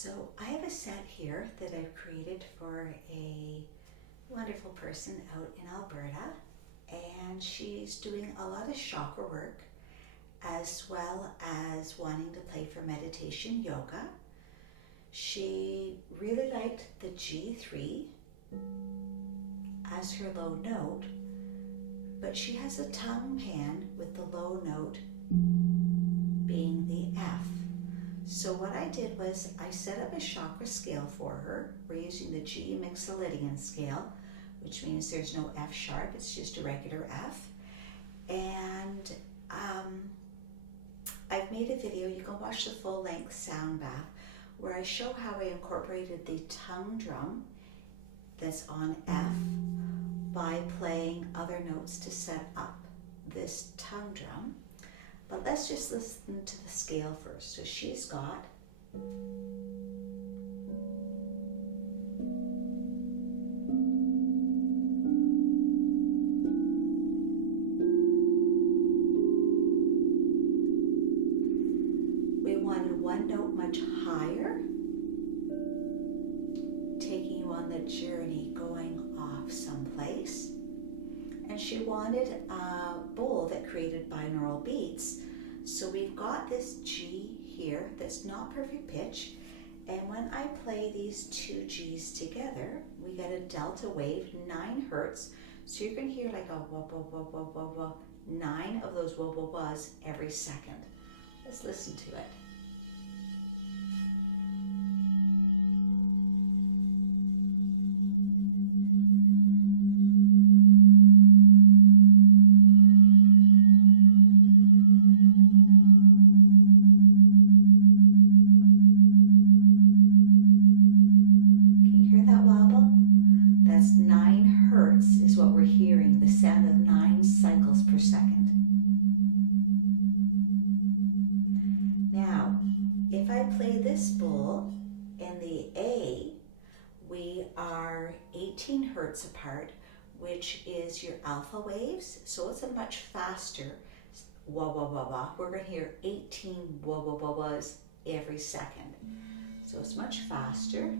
So I have a set here that I've created for a wonderful person out in Alberta, and she's doing a lot of chakra work as well as wanting to play for meditation yoga. She really liked the G3 as her low note, but she has a tongue pan with the low note being the F. So what I did was I set up a chakra scale for her. We're using the G Mixolydian scale, which means there's no F sharp, it's just a regular F. And I've made a video, you can watch the full length Soundbath, where I show how I incorporated the tongue drum that's on F by playing other notes to set up this tongue drum. But let's just listen to the scale first. So she's got we wanted one note much higher, taking you on the journey going off someplace. And she wanted a bowl that created binaural beats. So we've got this G here that's not perfect pitch, and when I play these two G's together, we get a delta wave, 9 hertz. So you're going to hear like a wah wah wah wah wah wah, 9 of those wah wah wahs every second. Let's listen to it. Now, if I play this bowl in the A, we are 18 hertz apart, which is your alpha waves. So it's a much faster wah wah wah wah. We're going to hear 18 wah wah wah wahs every second. So it's much faster.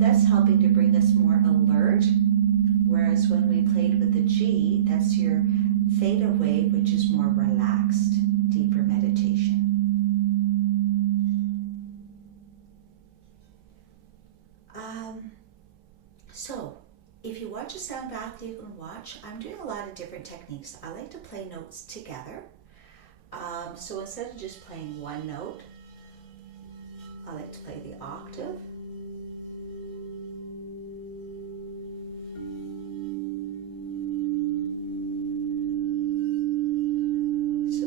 That's helping to bring us more alert, whereas when we played with the G, that's your theta wave, which is more relaxed, deeper meditation. So if you watch a sound bath, you can watch, I'm doing a lot of different techniques. I like to play notes together. So instead of just playing one note, I like to play the octave.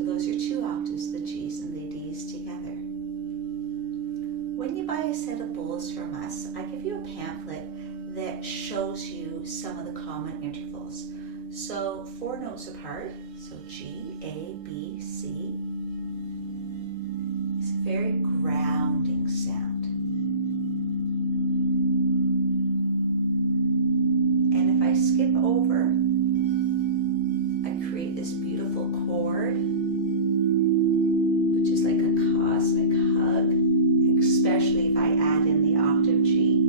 Those are 2 octaves, the G's and the D's together. When you buy a set of bowls from us, I give you a pamphlet that shows you some of the common intervals. So 4 notes apart, so G, A, B, C. It's a very grounding sound. And if I skip over, I create this beautiful chord, which is like a cosmic hug, especially if I add in the octave G.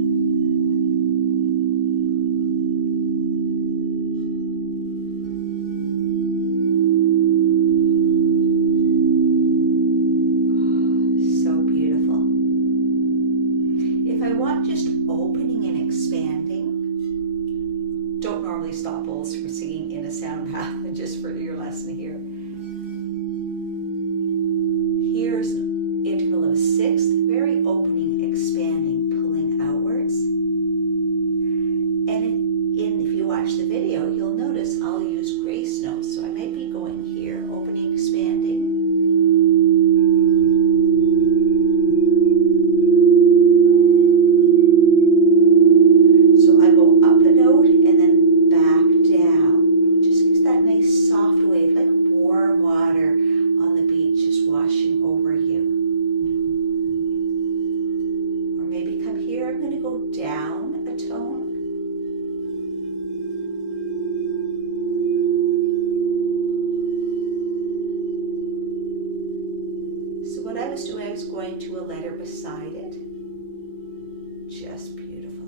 Oh, so beautiful. If I want just opening and expanding, don't normally stop bowls for singing in a sound bath, just for your lesson here. Here's an interval of a sixth, very opening, expanding, pulling outwards. And if you watch the video, you'll notice I'll use grace notes. So I might be going here, opening, expanding. So I go up a note and then back down. is going to a letter beside it. Just beautiful.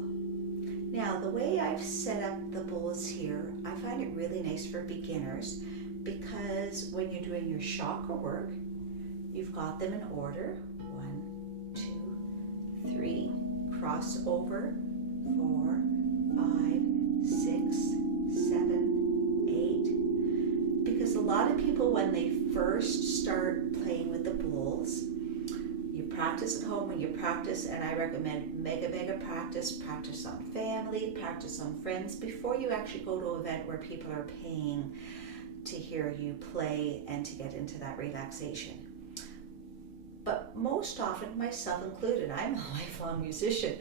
Now, the way I've set up the bowls here, I find it really nice for beginners because when you're doing your chakra work, you've got them in order. 1, 2, 3, cross over, 4, 5, 6, 7, 8. Because a lot of people, when they first start playing with the bowls, you practice at home when you practice, and I recommend mega practice on family, practice on friends before you actually go to an event where people are paying to hear you play and to get into that relaxation. But most often, myself included, I'm a lifelong musician.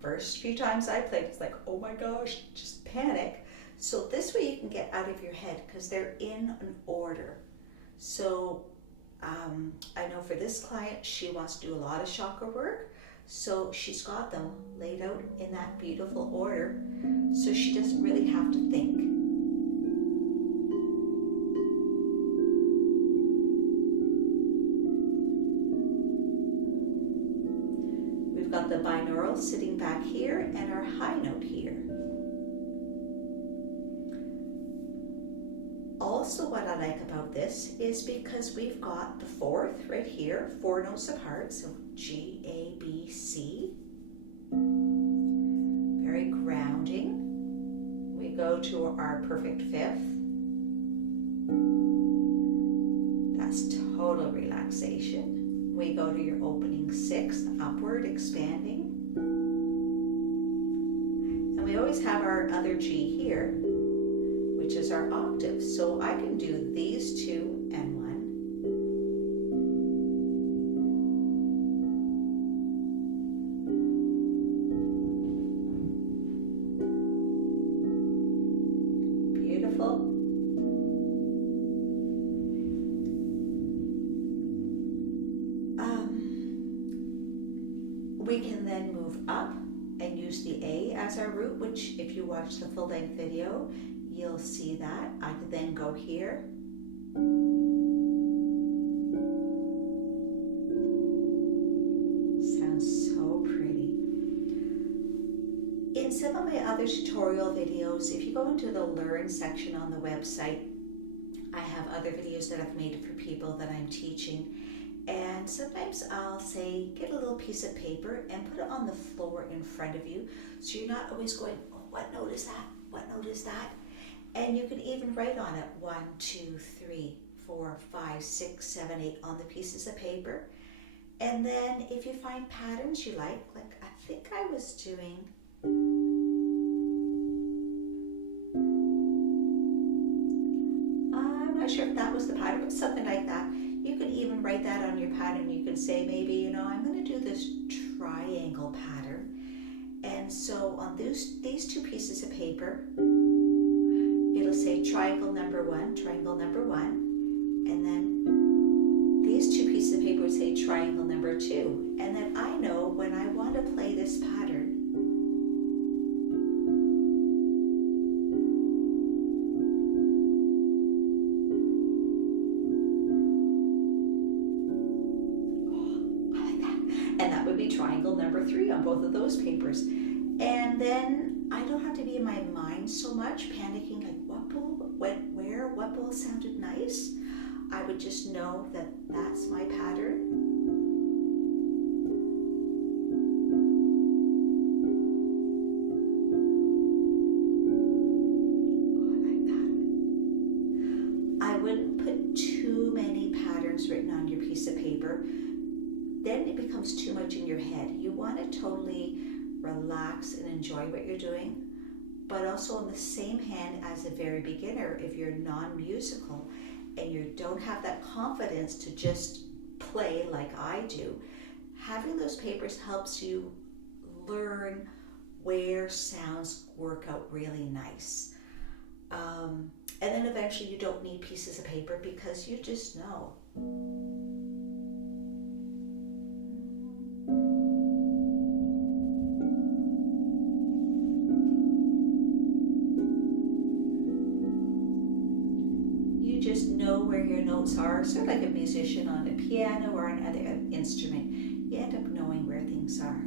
First few times I played, it's like, oh my gosh, just panic. So this way you can get out of your head because they're in an order. So I know for this client, she wants to do a lot of chakra work. So she's got them laid out in that beautiful order. So she doesn't really have to think. We've got the binaural sitting back here and our high note here. Also, what I like about this is because we've got the fourth right here, 4 notes apart, so G, A, B, C. Very grounding. We go to our perfect fifth. That's total relaxation. We go to your opening sixth, upward, expanding. And we always have our other G here, which is our octave. So I can do these 2 and 1. Beautiful. We can then move up and use the A as our root, which if you watch the full-length video, you'll see that. I could then go here. Sounds so pretty. In some of my other tutorial videos, if you go into the Learn section on the website, I have other videos that I've made for people that I'm teaching. And sometimes I'll say, get a little piece of paper and put it on the floor in front of you. So you're not always going, oh, what note is that? What note is that? And you can even write on it 1, 2, 3, 4, 5, 6, 7, 8 on the pieces of paper. And then if you find patterns you like I think I was doing, I'm not sure if that was the pattern, but something like that. You can even write that on your pattern. You can say maybe, I'm going to do this triangle pattern. And so on these 2 pieces of paper, it'll say triangle number 1, and then these 2 pieces of paper would say triangle number 2. And then I know when I want to play this pattern, triangle number 3 on both of those papers. And then I don't have to be in my mind so much, panicking like what bowl went where, what bowl sounded nice. I would just know that that's my pattern. Oh, I like that. I wouldn't put too many patterns written on your piece of paper. Then it becomes too much in your head. You want to totally relax and enjoy what you're doing, but also on the same hand as a very beginner, if you're non-musical and you don't have that confidence to just play like I do, having those papers helps you learn where sounds work out really nice. And then eventually you don't need pieces of paper because you just know. Just know where your notes are, sort of like a musician on a piano or another instrument. You end up knowing where things are.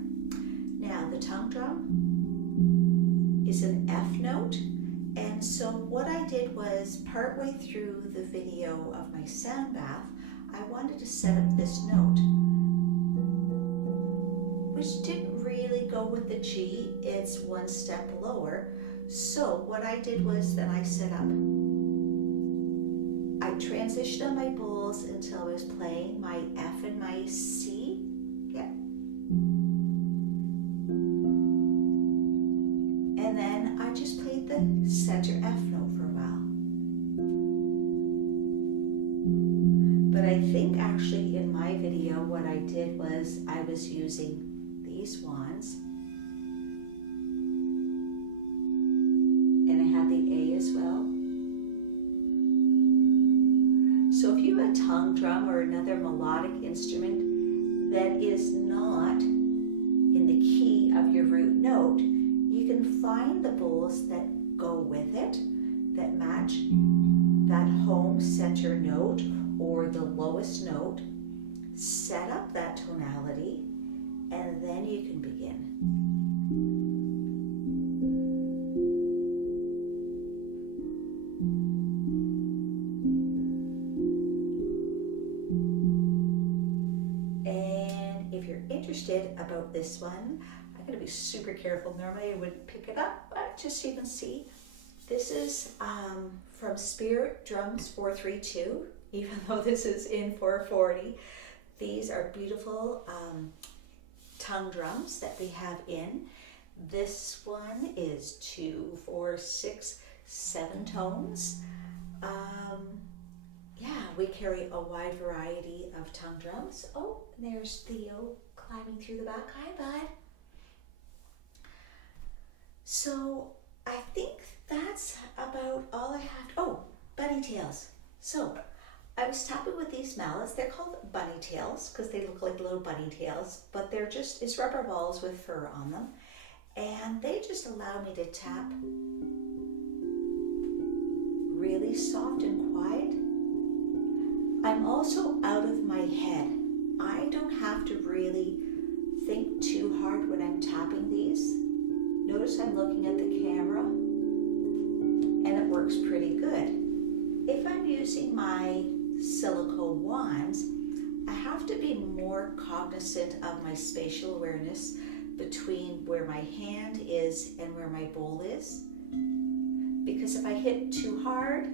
Now, the tongue drum is an F note. And so what I did was, partway through the video of my sound bath, I wanted to set up this note, which didn't really go with the G. It's one step lower. So what I did was that I set up, I transitioned on my bowls until I was playing my F and my C. Yeah. And then I just played the center F note for a while. But I think actually in my video what I did was I was using these wands. And I had the A as well. So if you have a tongue drum or another melodic instrument that is not in the key of your root note, you can find the bowls that go with it, that match that home center note or the lowest note, set up that tonality, and then you can begin. And if you're interested about this one, I'm going to be super careful. Normally I would pick it up, but just so you can see, this is from Spirit Drums 432, even though this is in 440. These are beautiful tongue drums that we have in. This one is 2, 4, 6, 7 tones. Yeah, we carry a wide variety of tongue drums. Oh, and there's Theo climbing through the back. Hi, bud. So I think that's about all I have. Oh, bunny tails. So I was tapping with these mallets. They're called bunny tails because they look like little bunny tails, but they're just, it's rubber balls with fur on them. And they just allow me to tap really soft and quiet. I'm also out of my head. I don't have to really think too hard when I'm tapping these. Notice I'm looking at the camera and it works pretty good. If I'm using my silicone wands, I have to be more cognizant of my spatial awareness between where my hand is and where my bowl is. Because if I hit too hard,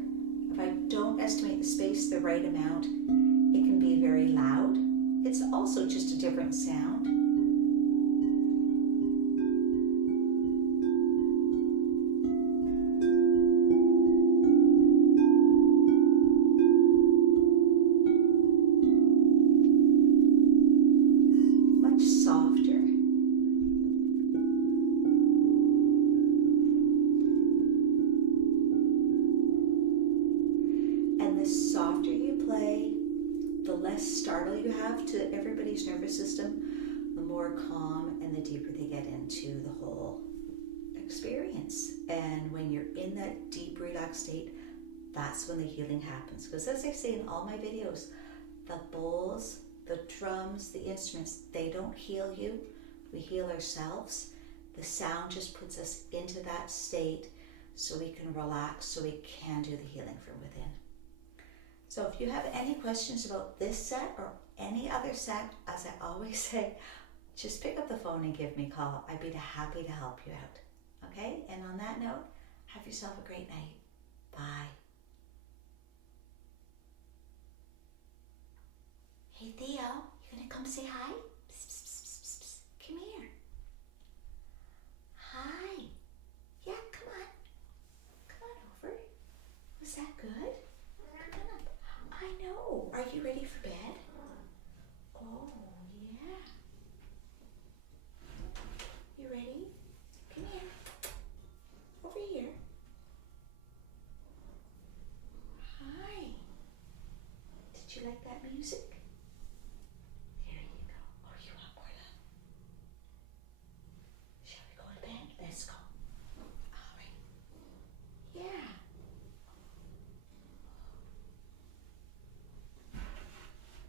if I don't estimate the space the right amount, it can be very loud. It's also just a different sound. Much softer. And the softer you play, the less startle you have to everybody's nervous system, the more calm and the deeper they get into the whole experience. And when you're in that deep relaxed state, that's when the healing happens. Because as I say in all my videos, the bowls, the drums, the instruments, they don't heal you. We heal ourselves. The sound just puts us into that state so we can relax, so we can do the healing from within. So if you have any questions about this set or any other set, as I always say, just pick up the phone and give me a call. I'd be happy to help you out. Okay? And on that note, have yourself a great night. Bye. Hey Theo, you gonna come say hi? Psst, psst, psst, psst, psst. Come here. Hi. Yeah, come on. Come on over. Was that good? Come on up. I know. Are you ready for bed? Oh, yeah. You ready? Come here. Over here. Hi. Did you like that music?